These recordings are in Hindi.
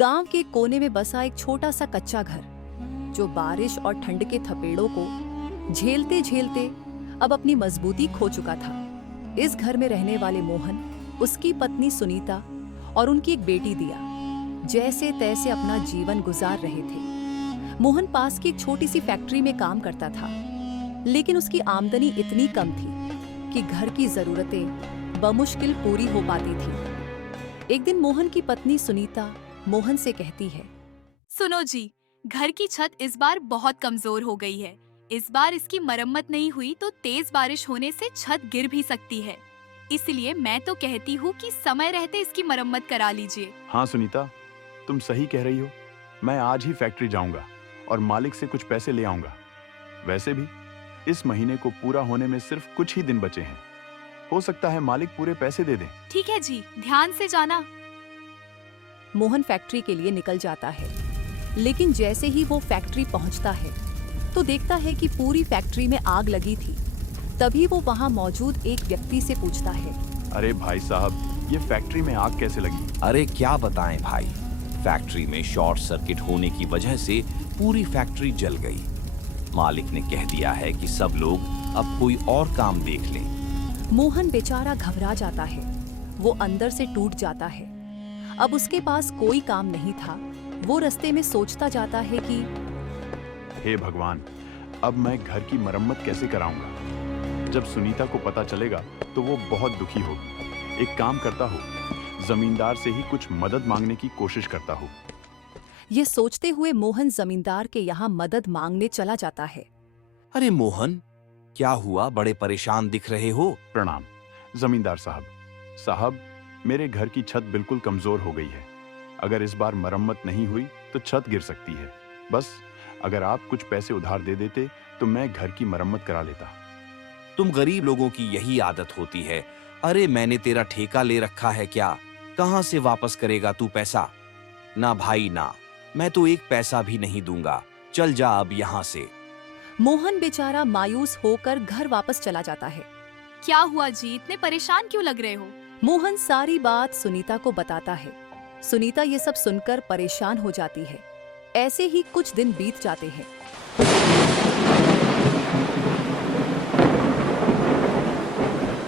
गांव के कोने में बसा एक छोटा सा कच्चा घर, जो बारिश और ठंड के थपेड़ों को झेलते झेलते अब अपनी मजबूती खो चुका था। इस घर में रहने वाले मोहन, उसकी पत्नी सुनीता और उनकी एक बेटी दिया जैसे तैसे अपना जीवन गुजार रहे थे। मोहन पास की एक छोटी सी फैक्ट्री में काम करता था, लेकिन उसकी आमदनी इतनी कम थी कि घर की जरूरतें बमुश्किल पूरी हो पाती थी। एक दिन मोहन की पत्नी सुनीता मोहन से कहती है, सुनो जी, घर की छत इस बार बहुत कमजोर हो गई है। इस बार इसकी मरम्मत नहीं हुई तो तेज बारिश होने से छत गिर भी सकती है। इसलिए मैं तो कहती हूँ कि समय रहते इसकी मरम्मत करा लीजिए। हाँ सुनीता, तुम सही कह रही हो। मैं आज ही फैक्ट्री जाऊंगा और मालिक से कुछ पैसे ले आऊंगा। वैसे भी इस महीने को पूरा होने में सिर्फ कुछ ही दिन बचे हैं। हो सकता है मालिक पूरे पैसे दे दें। ठीक है जी, ध्यान से जाना। मोहन फैक्ट्री के लिए निकल जाता है, लेकिन जैसे ही वो फैक्ट्री पहुंचता है तो देखता है कि पूरी फैक्ट्री में आग लगी थी। तभी वो वहां मौजूद एक व्यक्ति से पूछता है, अरे भाई साहब, ये फैक्ट्री में आग कैसे लगी? अरे क्या बताएं भाई, फैक्ट्री में शॉर्ट सर्किट होने की वजह से पूरी फैक्ट्री जल गई। मालिक ने कह दिया है कि सब लोग अब कोई और काम देख लें। मोहन बेचारा घबरा जाता है, वो अंदर से टूट जाता है। अब उसके पास कोई काम नहीं था। वो रास्ते में सोचता जाता है कि हे भगवान, अब मैं घर की मरम्मत कैसे कराऊंगा? जब सुनीता को पता चलेगा तो वो बहुत दुखी होगी। एक काम करता हूँ, जमींदार से ही कुछ मदद मांगने की कोशिश करता हूँ। ये सोचते हुए मोहन जमींदार के यहाँ मदद मांगने चला जाता है। अरे मोहन, क्या हुआ? बड़े परेशान दिख रहे हो। प्रणाम जमींदार साहब। साहब, मेरे घर की छत बिल्कुल कमजोर हो गई है। अगर इस बार मरम्मत नहीं हुई तो छत गिर सकती है। बस अगर आप कुछ पैसे उधार दे देते तो मैं घर की मरम्मत करा लेता। तुम गरीब लोगों की यही आदत होती है। अरे मैंने तेरा ठेका ले रखा है क्या? कहां से वापस करेगा तू पैसा? ना भाई ना, मैं तो एक पैसा भी नहीं दूंगा। चल जा अब यहाँ से। मोहन बेचारा मायूस होकर घर वापस चला जाता है। क्या हुआ जी, इतने परेशान क्यों लग रहे हो? मोहन सारी बात सुनीता को बताता है। सुनीता ये सब सुनकर परेशान हो जाती है। ऐसे ही कुछ दिन बीत जाते हैं।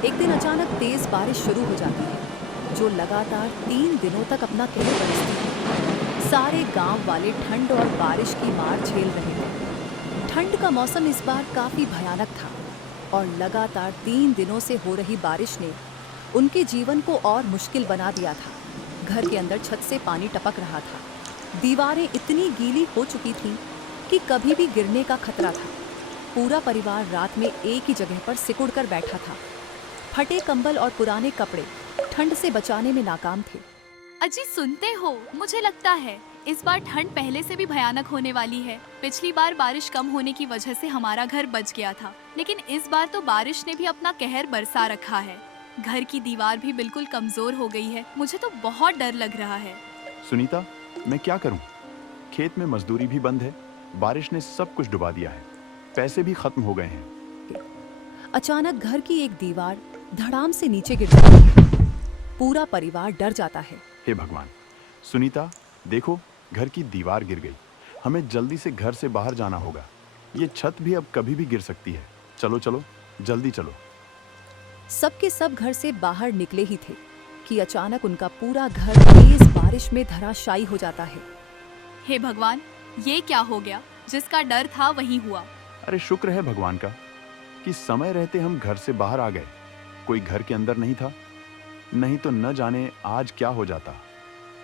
एक दिन अचानक तेज बारिश शुरू हो जाती है, जो लगातार 3 दिनों तक अपना कहर बरसती है। सारे गांव वाले ठंड और बारिश की मार झेल रहे थे। ठंड का मौसम इस बार काफी भयानक था और लगातार 3 दिनों से हो रही बारिश ने उनके जीवन को और मुश्किल बना दिया था। घर के अंदर छत से पानी टपक रहा था। दीवारें इतनी गीली हो चुकी थीं कि कभी भी गिरने का खतरा था। पूरा परिवार रात में एक ही जगह पर सिकुड़ कर बैठा था। फटे कंबल और पुराने कपड़े ठंड से बचाने में नाकाम थे। अजी सुनते हो, मुझे लगता है इस बार ठंड पहले से भी भयानक होने वाली है। पिछली बार बारिश कम होने की वजह से हमारा घर बच गया था, लेकिन इस बार तो बारिश ने भी अपना कहर बरसा रखा है। घर की दीवार भी बिल्कुल कमजोर हो गई है। मुझे तो बहुत डर लग रहा है। सुनीता, मैं क्या करूं? खेत में मजदूरी भी बंद है। बारिश ने सब कुछ डुबा दिया है। पैसे भी खत्म हो गए हैं। अचानक घर की एक दीवार धड़ाम से नीचे गिर जाती है। पूरा परिवार डर जाता है। हे भगवान! सुनीता, देखो, घर की दीवार गिर गई। हमें जल्दी से घर से बाहर जाना होगा। ये छत भी अब कभी भी गिर सकती है। चलो चलो, जल्दी चलो। सब के सब घर से बाहर निकले ही थे कि अचानक उनका पूरा घर तेज बारिश में धराशायी हो जाता है। हे भगवान, ये क्या हो गया? जिसका डर था वही हुआ। अरे शुक्र है भगवान का कि समय रहते हम घर से बाहर आ गए। कोई घर के अंदर नहीं था, नहीं तो न जाने आज क्या हो जाता।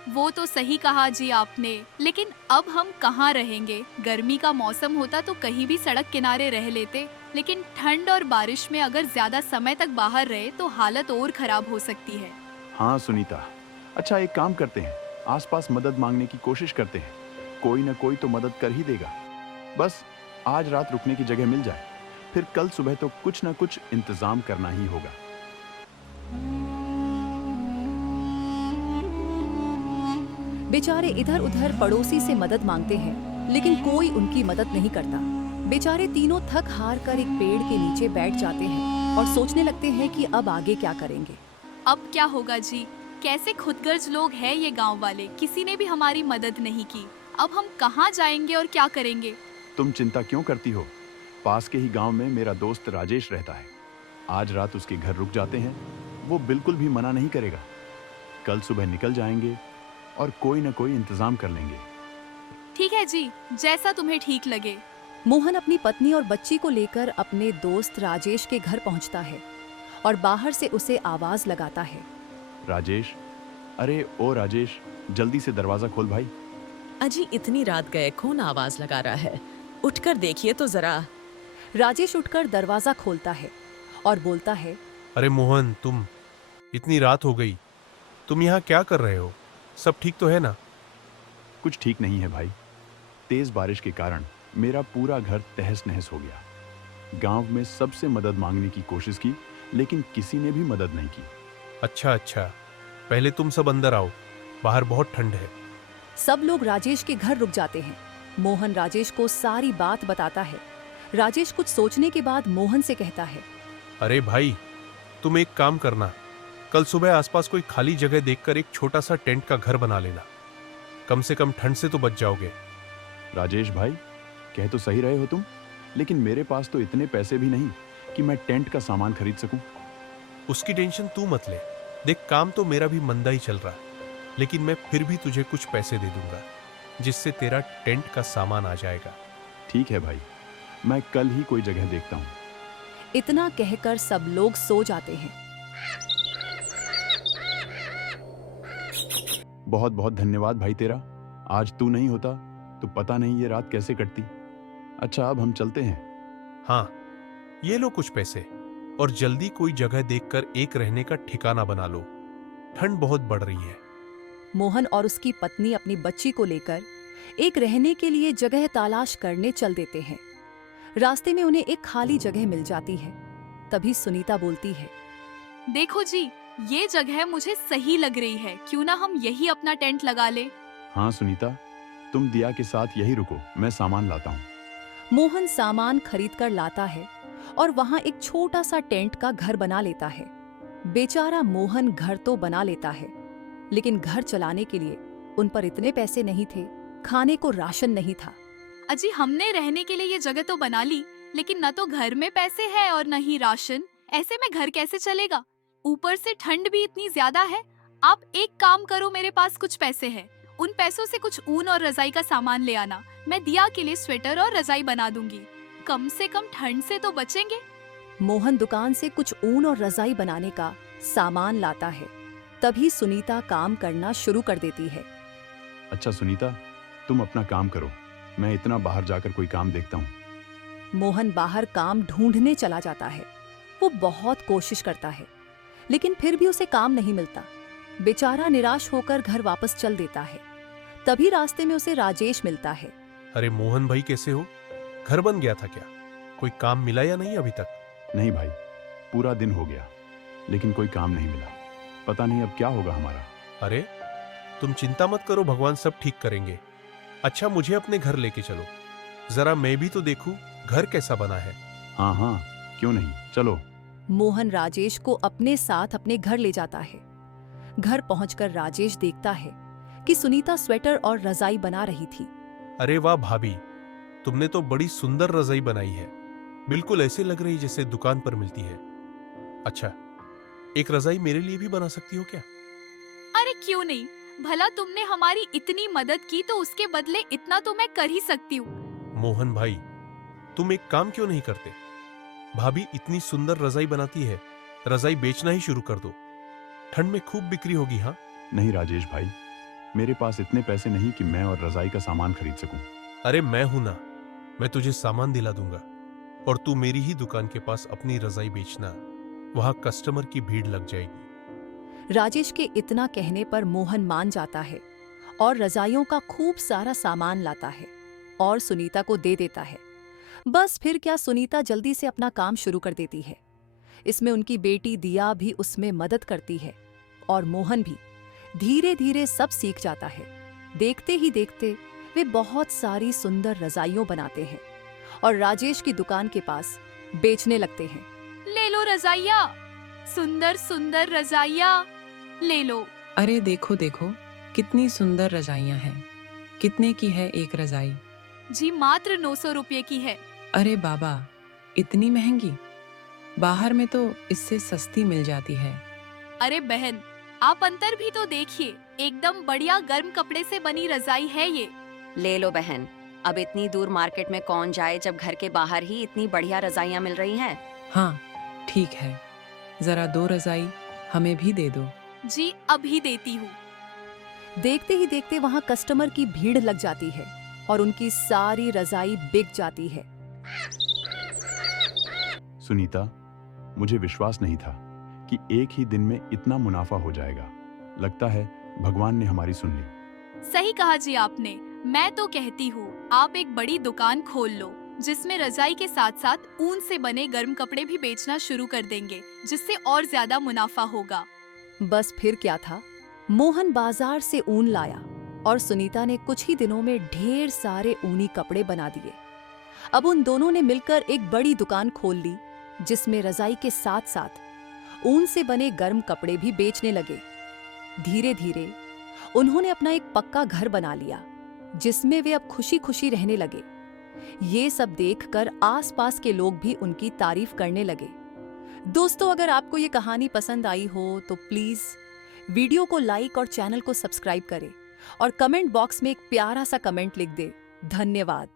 वो तो सही कहा जी आपने, लेकिन अब हम कहाँ रहेंगे? गर्मी का मौसम होता तो कहीं भी सड़क किनारे रह लेते, लेकिन ठंड और बारिश में अगर ज्यादा समय तक बाहर रहे तो हालत और खराब हो सकती है। हाँ सुनीता, अच्छा एक काम करते हैं, आसपास मदद मांगने की कोशिश करते हैं। कोई न कोई तो मदद कर ही देगा। बस आज रात रुकने की जगह मिल जाए, फिर कल सुबह तो कुछ न कुछ इंतजाम करना ही होगा। बेचारे इधर उधर पड़ोसी से मदद मांगते हैं, लेकिन कोई उनकी मदद नहीं करता। बेचारे तीनों थक हार कर एक पेड़ के नीचे बैठ जाते हैं और सोचने लगते हैं कि अब आगे क्या करेंगे। अब क्या होगा जी? कैसे खुदगर्ज लोग हैं ये गांव वाले, किसी ने भी हमारी मदद नहीं की। अब हम कहाँ जाएंगे और क्या करेंगे? तुम चिंता क्यों करती हो? पास के ही गांव में मेरा दोस्त राजेश रहता है। आज रात उसके घर रुक जाते हैं, वो बिल्कुल भी मना नहीं करेगा। कल सुबह निकल जाएंगे और कोई ना कोई इंतजाम कर लेंगे। ठीक है जी, जैसा तुम्हें ठीक लगे। मोहन अपनी पत्नी और बच्ची को लेकर अपने दोस्त राजेश के घर पहुंचता है और बाहर से उसे आवाज लगाता है। राजेश, अरे ओ राजेश, जल्दी से दरवाजा खोल भाई। अजी इतनी रात गए, कौन आवाज लगा रहा है? उठकर देखिए तो जरा। राजेश उठकर दरवाजा खोलता है और बोलता है, अरे मोहन, तुम, इतनी रात हो गई, तुम यहाँ क्या कर रहे हो? सब ठीक तो है ना? कुछ ठीक नहीं है भाई। तेज बारिश के कारण मेरा पूरा घर तहस नहस हो गया। गांव में सबसे मदद मांगने की कोशिश की, लेकिन किसी ने भी मदद नहीं की। अच्छा अच्छा, पहले तुम सब अंदर आओ, बाहर बहुत ठंड है। सब लोग राजेश के घर रुक जाते हैं। मोहन राजेश को सारी बात बताता है। राजेश कुछ सोचने के बाद मोहन से कहता है, अरे भाई, तुम एक काम करना, कल सुबह आसपास कोई खाली जगह देखकर एक छोटा सा टेंट का घर बना लेना। कम से कम ठंड से तो बच जाओगे। राजेश भाई, कह तो सही रहे हो तुम, लेकिन मेरे पास तो इतने पैसे भी नहीं कि मैं टेंट का सामान खरीद सकूं। उसकी टेंशन तू मत ले। देख, काम तो मेरा भी मंदा ही चल रहा, लेकिन मैं फिर भी तुझे कुछ पैसे दे दूंगा, जिससे तेरा टेंट का सामान आ जाएगा। ठीक है भाई, मैं कल ही कोई जगह देखता हूँ। इतना कहकर सब लोग सो जाते हैं। बहुत बहुत धन्यवाद भाई तेरा। आज तू नहीं होता तो पता नहीं ये रात कैसे कटती। अच्छा, अब हम चलते हैं। हाँ, ये लो कुछ पैसे, और जल्दी कोई जगह देखकर एक रहने का ठिकाना बना लो। ठंड बहुत बढ़ रही है। मोहन और उसकी पत्नी अपनी बच्ची को लेकर एक रहने के लिए जगह तलाश करने चल देते हैं। रास्ते में उन्हें एक खाली जगह मिल जाती है। तभी सुनीता बोलती है, देखो जी, ये जगह मुझे सही लग रही है, क्यों ना हम यही अपना टेंट लगा ले। हाँ सुनीता, तुम दिया के साथ यही रुको, मैं सामान लाता हूँ। मोहन सामान खरीद कर लाता है और वहां एक छोटा सा टेंट का घर बना लेता है। बेचारा मोहन घर तो बना लेता है, लेकिन घर चलाने के लिए उन पर इतने पैसे नहीं थे, खाने को राशन नहीं था। अजी, हमने रहने के लिए ये जगह तो बना ली, लेकिन न तो घर में पैसे है और न ही राशन। ऐसे में घर कैसे चलेगा? ऊपर से ठंड भी इतनी ज्यादा है। आप एक काम करो, मेरे पास कुछ पैसे हैं, उन पैसों से कुछ ऊन और रजाई का सामान ले आना। मैं दिया के लिए स्वेटर और रजाई बना दूंगी, कम से कम ठंड से तो बचेंगे। मोहन दुकान से कुछ ऊन और रजाई बनाने का सामान लाता है। तभी सुनीता काम करना शुरू कर देती है। अच्छा सुनीता, तुम अपना काम करो, मैं इतना बाहर जाकर कोई काम देखता हूँ। मोहन बाहर काम ढूंढने चला जाता है। वो बहुत कोशिश करता है, लेकिन फिर भी उसे काम नहीं मिलता। बेचारा निराश होकर घर वापस चल देता है। तभी रास्ते में उसे राजेश मिलता है। अरे मोहन भाई, कैसे हो? घर बन गया था क्या? कोई काम मिला या नहीं अभी तक? नहीं भाई, पूरा दिन हो गया, लेकिन कोई काम नहीं मिला। पता नहीं अब क्या होगा हमारा। अरे तुम चिंता मत करो, भगवान सब ठीक करेंगे। अच्छा, मुझे अपने घर लेके चलो, जरा मैं भी तो देखूं घर कैसा बना है। हाँ हाँ, क्यों नहीं, चलो। मोहन राजेश को अपने साथ अपने घर ले जाता है। घर पहुंचकर राजेश देखता है कि सुनीता स्वेटर और रजाई बना रही थी। अरे वाह भाभी, तुमने तो बड़ी सुंदर रजाई बनाई है, बिल्कुल ऐसे लग रही जैसे दुकान पर मिलती है। अच्छा, एक रजाई मेरे लिए भी बना सकती हो क्या? अरे क्यों नहीं, भला तुमने हमारी इतनी मदद की तो उसके बदले इतना तो मैं कर ही सकती हूँ। मोहन भाई, तुम एक काम क्यों नहीं करते? भाभी इतनी सुंदर रजाई बनाती है, रजाई बेचना ही शुरू कर दो, ठंड में खूब बिक्री होगी। हाँ नहीं राजेश भाई, मेरे पास इतने पैसे नहीं कि मैं और रजाई का सामान खरीद सकूं। अरे मैं हूं ना, मैं तुझे सामान दिला दूंगा और तू मेरी ही दुकान के पास अपनी रजाई बेचना, वहां कस्टमर की भीड़ लग जाएगी। राजेश के इतना कहने पर मोहन मान जाता है और रजाइयों का खूब सारा सामान लाता है और सुनीता को दे देता है। बस फिर क्या, सुनीता जल्दी से अपना काम शुरू कर देती है। इसमें उनकी बेटी दिया भी उसमें मदद करती है और मोहन भी धीरे धीरे सब सीख जाता है। देखते ही देखते वे बहुत सारी सुंदर रजाइयों बनाते हैं और राजेश की दुकान के पास बेचने लगते हैं। ले लो रजाइया, सुंदर सुंदर रजाइया ले लो। अरे देखो देखो, कितनी सुंदर रजाइयां हैं। कितने की है एक रजाई? जी मात्र 900 रुपये की है। अरे बाबा, इतनी महंगी? बाहर में तो इससे सस्ती मिल जाती है। अरे बहन, आप अंतर भी तो देखिए, एकदम बढ़िया गर्म कपड़े से बनी रजाई है ये। ले लो बहन, अब इतनी दूर मार्केट में कौन जाए जब घर के बाहर ही इतनी बढ़िया रजाइयाँ मिल रही हैं। हाँ ठीक है, जरा 2 रजाई हमें भी दे दो। जी अभी देती हूँ। देखते ही देखते वहां कस्टमर की भीड़ लग जाती है और उनकी सारी रजाई बिक जाती है। सुनीता, मुझे विश्वास नहीं था कि एक ही दिन में इतना मुनाफा हो जाएगा। लगता है भगवान ने हमारी सुन ली। सही कहा जी आपने। मैं तो कहती हूँ आप एक बड़ी दुकान खोल लो, जिसमें रजाई के साथ साथ ऊन से बने गर्म कपड़े भी बेचना शुरू कर देंगे, जिससे और ज्यादा मुनाफा होगा। बस फिर क्या था, मोहन बाजार से ऊन लाया और सुनीता ने कुछ ही दिनों में ढेर सारे ऊनी कपड़े बना दिए। अब उन दोनों ने मिलकर एक बड़ी दुकान खोल ली, जिसमें रजाई के साथ साथ ऊन से बने गर्म कपड़े भी बेचने लगे। धीरे धीरे उन्होंने अपना एक पक्का घर बना लिया, जिसमें वे अब खुशी खुशी रहने लगे। ये सब देखकर आसपास के लोग भी उनकी तारीफ करने लगे। दोस्तों, अगर आपको ये कहानी पसंद आई हो तो प्लीज वीडियो को लाइक और चैनल को सब्सक्राइब करें और कमेंट बॉक्स में एक प्यारा सा कमेंट लिख दे। धन्यवाद।